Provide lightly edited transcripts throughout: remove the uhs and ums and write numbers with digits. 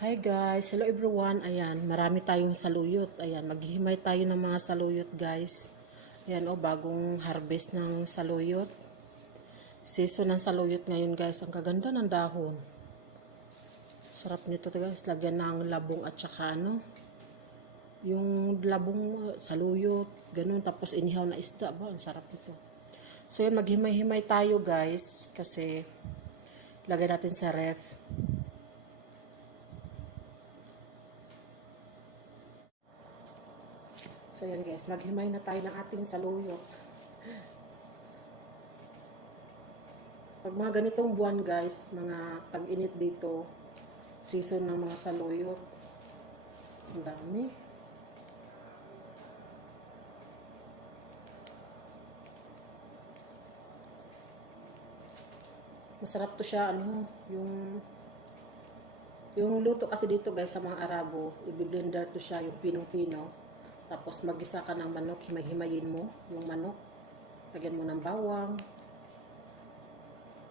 Hi guys, hello everyone. Ayan, marami tayong saluyot. Ayan, maghihimay tayo ng mga saluyot guys. Ayan bagong harvest ng saluyot. Season ng saluyot ngayon guys. Ang kaganda ng dahon. Sarap nito guys. Lagyan ng labong at saka yung labong saluyot. Ganun, tapos inihaw na isda ba? Ang sarap nito. So yan, maghimay-himay tayo guys. Kasi lagay natin sa ref. So yan guys, maghimay na tayo ng ating saluyot. Pag mga ganitong buwan guys, mga tag-init dito, season ng mga saluyot. Ang dami. Masarap to siya, yung luto kasi dito guys sa mga Arabo, i-blender to siya, yung pinong-pino. Tapos mag-isa ka ng manok, himay-himayin mo yung manok. Lagyan mo ng bawang.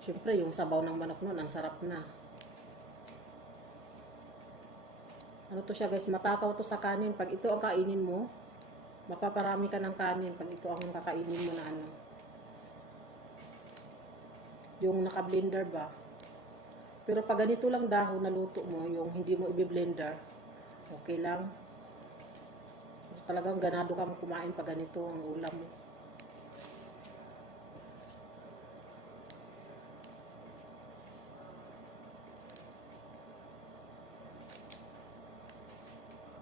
Siyempre, yung sabaw ng manok nun, ang sarap na. Ano to siya guys, matakaw to sa kanin. Pag ito ang kainin mo, mapaparami ka ng kanin pag ito ang kakainin mo na yung naka-blender ba. Pero pag ganito lang dahon na luto mo, yung hindi mo i-blender, okay lang. Talagang ganado kang kumain pag ganito ang ulam mo.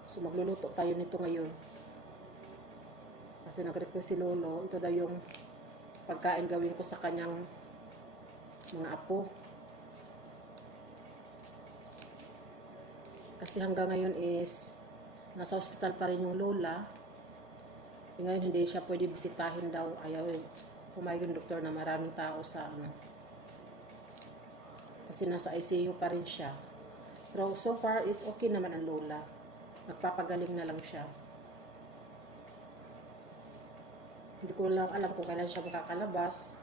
So magluluto tayo nito ngayon. Kasi nag-request si Lolo, ito daw yung pagkain gawin ko sa kanyang mga apo. Kasi hanggang ngayon is nasa hospital pa rin yung lola. Ngayon hindi siya pwede bisitahin daw. Ayaw pumayag yung doktor na maraming tao sa kasi nasa ICU pa rin siya. Pero so far is okay naman ang lola. Nagpapagaling na lang siya. Hindi ko lang alam kung kailan siya makakalabas.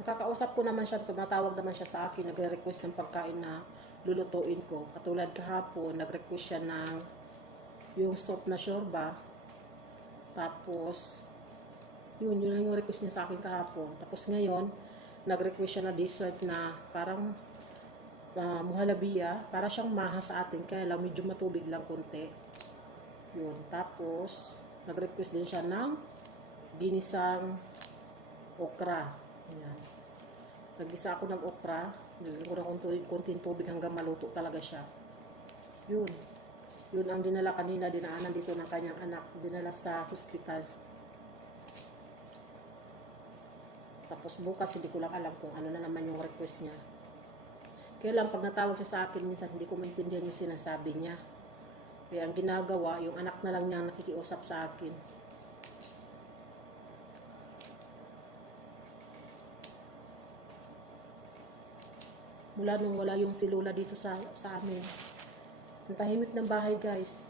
Nakakausap ko naman siya, tumatawag naman siya sa akin, nagre-request ng pagkain na lulutuin ko. Katulad kahapon, nag-request siya ng yung soup na shorba. Tapos, yun yung request niya sa akin kahapon. Tapos ngayon, nag-request siya na dessert na parang muhalabiya. Para siyang maha sa atin, kaya lang medyo matubig lang konti. Yun. Tapos, nag-request din siya ng ginisang okra. Ayan. Nag-isa ako ng okra. Nilagyan ko ng konting tubig hanggang maluto talaga siya. Yun. Yun ang dinala kanina, dinaanan dito ng kanyang anak. Dinala sa hospital. Tapos bukas, hindi ko lang alam kung ano na naman yung request niya. Kaya lang, pag natawag siya sa akin, minsan hindi ko maintindihan yung sinasabi niya. Kaya ang ginagawa, yung anak na lang niya nakikiusap sa akin. Mula nung wala yung si Lola dito sa amin. Ang tahimik ng bahay guys.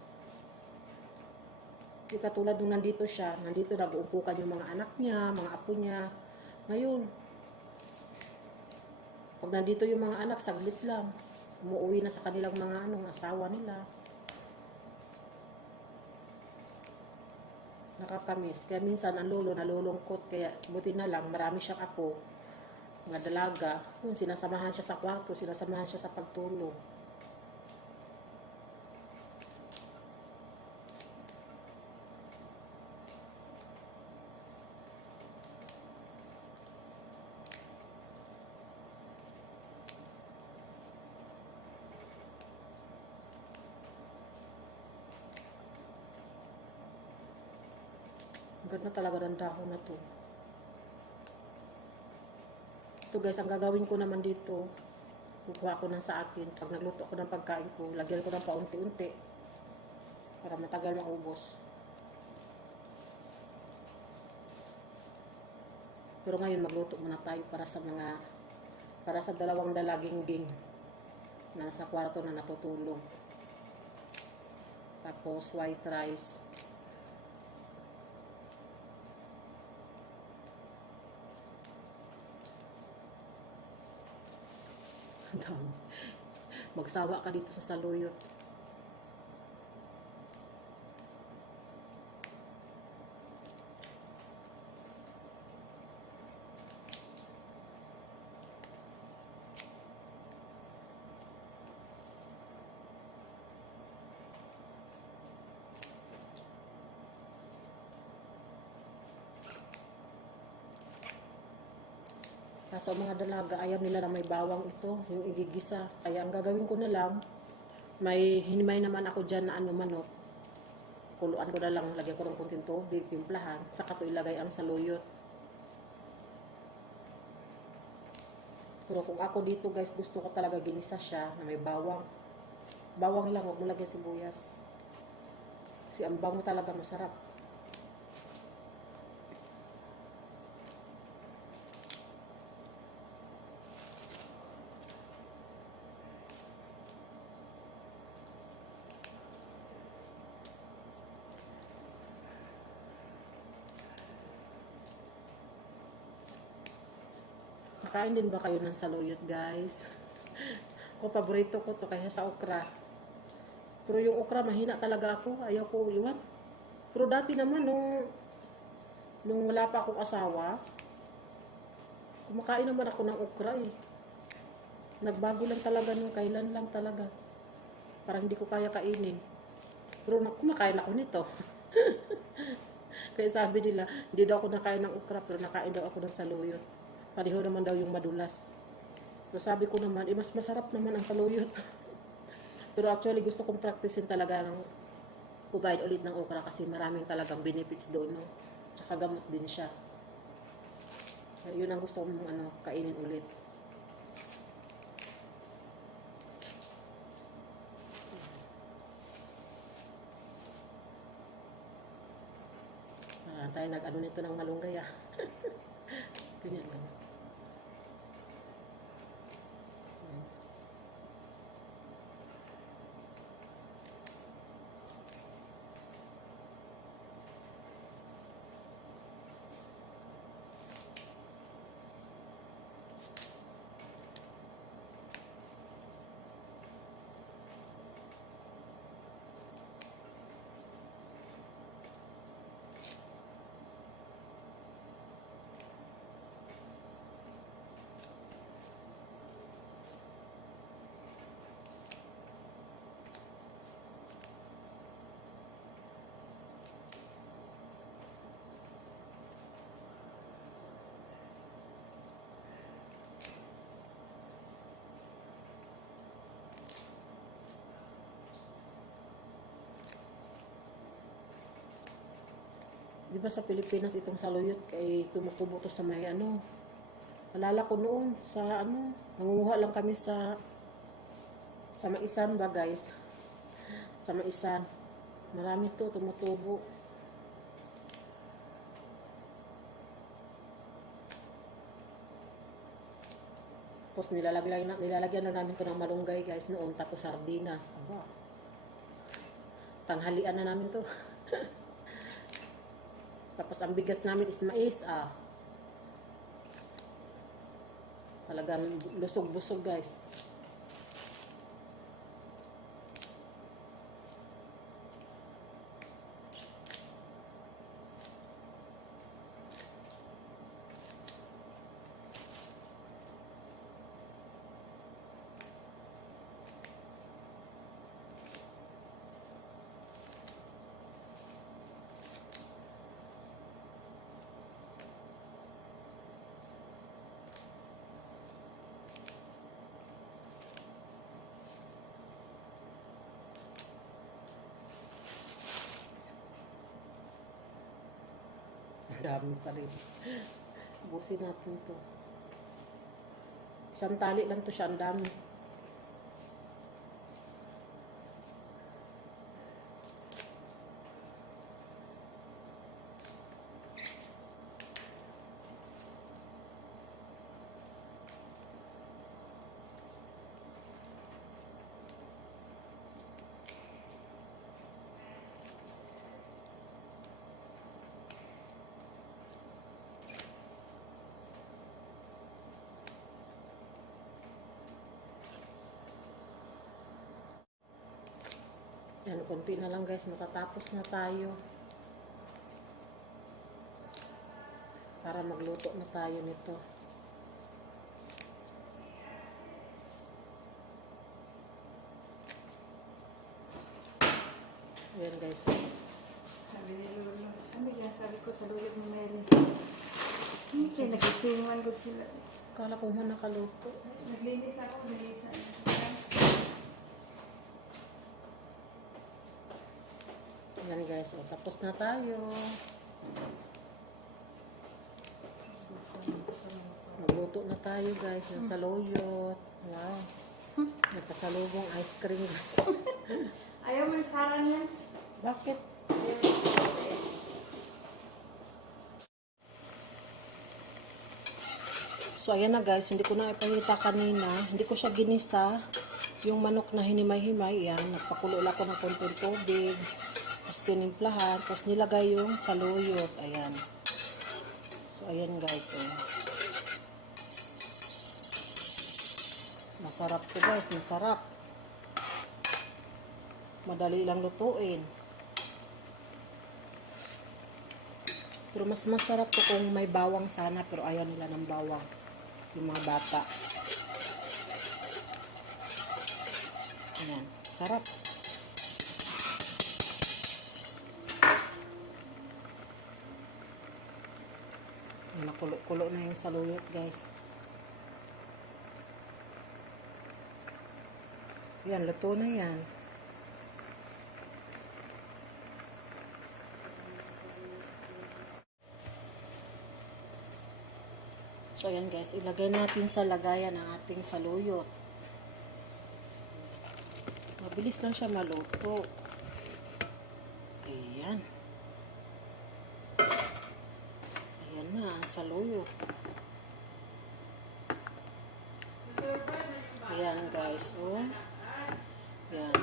Di katulad nung nandito siya, nandito nag-uupukan yung mga anak niya, mga apo niya. Ngayon, pag nandito yung mga anak, saglit lang. Umuwi na sa kanilang mga asawa nila. Nakakamiss. Kaya minsan ang lolo nalulungkot, kaya buti na lang, marami siyang apo. Mga dalaga, yun, sinasamahan siya sa kwarto, sinasamahan siya sa pagtulog. Ang ganda talaga ng dahon na to. Ito guys, ang gagawin ko naman dito, kukuha ko ng sa akin. Pag nagluto ako ng pagkain ko, lagyan ko ng paunti-unti para matagal maubos. Pero ngayon magluto muna tayo para sa dalawang dalaging ging na nasa kwarto na natutulog. Tapos white rice. Magsawa ka dito sa saluyot. Kaso mga dalaga, ayaw nila na may bawang ito, yung igigisa. Kaya ang gagawin ko na lang, may hinimay naman ako dyan na ano manok. Kuluan ko na lang, lagyan ko ng kunting tubig, timplahan, saka to ilagay ang saluyot. Pero kung ako dito guys, gusto ko talaga ginisa siya na may bawang. Bawang lang, huwag mo lagyan sibuyas. Kasi ang bango talaga masarap. Nakain din ba kayo ng saluyot guys? Ako paborito ko to kaya sa okra. Pero yung okra mahina talaga ako, ayaw ko iwan. Pero dati naman nung wala pa akong asawa, kumakain naman ako ng okra eh. Nagbago lang talaga nung kailan lang talaga. Parang hindi ko kaya kainin. Pero kumakain ako nito. Kaya sabi nila, hindi daw ako nakain ng okra pero nakain daw ako ng saluyot. Pareho naman daw yung madulas. Pero sabi ko naman, mas masarap naman ang saluyot. Pero actually gusto kong practicein talaga ng kumain ulit ng okra kasi maraming talagang benefits doon, no? Tsaka gamot din siya. Yun ang gusto kong kainin ulit. Tayo nag-ano nito ng malunggay ah. Ganyan lang. Di ba sa Pilipinas itong saluyot kay tumutubo to sa may alala ko noon sa nangunguha lang kami sa Maisan ba guys? Sa Maisan. Marami to tumutubo. Tapos nilalagyan na namin to ng malunggay guys noon, tapos sardinas. Aba. Tanghalian na namin to. Tapos ang bigas namin is mais Talagang lusog-busog guys. Dami pa rin. Busin natin to. Isang tali lang to siya. Ang dami. Yan, konti na lang guys, matatapos na tayo. Para magluto na tayo nito. Ayan guys. Sabi ni Lolo, ano yan? Sabi ko sa luyot ni Mary. Kaya nagisingan ko sila. Kala ko mo nakaluto. Naglinis ako, bilisan. Ayan guys, o, tapos na tayo. Magluto na tayo guys ng saluyot. Wow. Nagkasalubong ice cream guys. Ayaw mo yung saran yan? Bakit? So ayan na guys, hindi ko na ipakita kanina. Hindi ko siya ginisa. Yung manok na hinimay-himay, yan. Nagpakulo lang ko ng konting tubig. Tapos tinimplahan. Tapos nilagay yung saluyot. Ayan. So ayan guys. Oh. Masarap to guys, masarap. Madali lang lutuin. Pero mas masarap to kung may bawang sana, pero ayaw nila ng bawang. Yung mga bata. Ayan, sarap. Ayan, nakulo-kulo na yung saluyot guys. Yan, luto na yan. So, ayan guys, ilagay natin sa lagayan ang ating saluyot. Mabilis lang siya maluto. Ayan. Ayan na, ang saluyot. Ayan guys, oh. Ayan.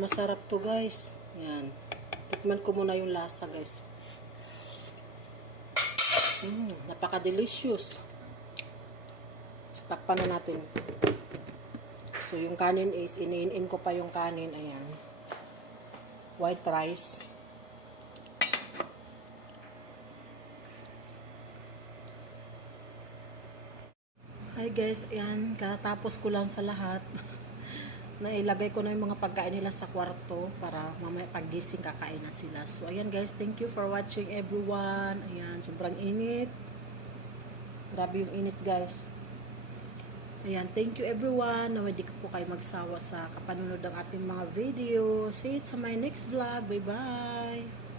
Masarap to guys. Ayan. Tikman ko muna yung lasa guys. Napaka-delicious. So, takpan na natin. So, yung kanin is, iniin ko pa yung kanin. Ayan. White rice. Hi guys, ayan. Katapos ko lang sa lahat. Nailagay ko na yung mga pagkain nila sa kwarto para mamaya paggising kakain na sila. So, ayan guys, thank you for watching everyone. Ayan, sobrang init. Grabe yung init guys. Ayan, thank you everyone. Naway di po kayo magsawa sa kapanunod ng ating mga video. See you sa my next vlog. Bye-bye!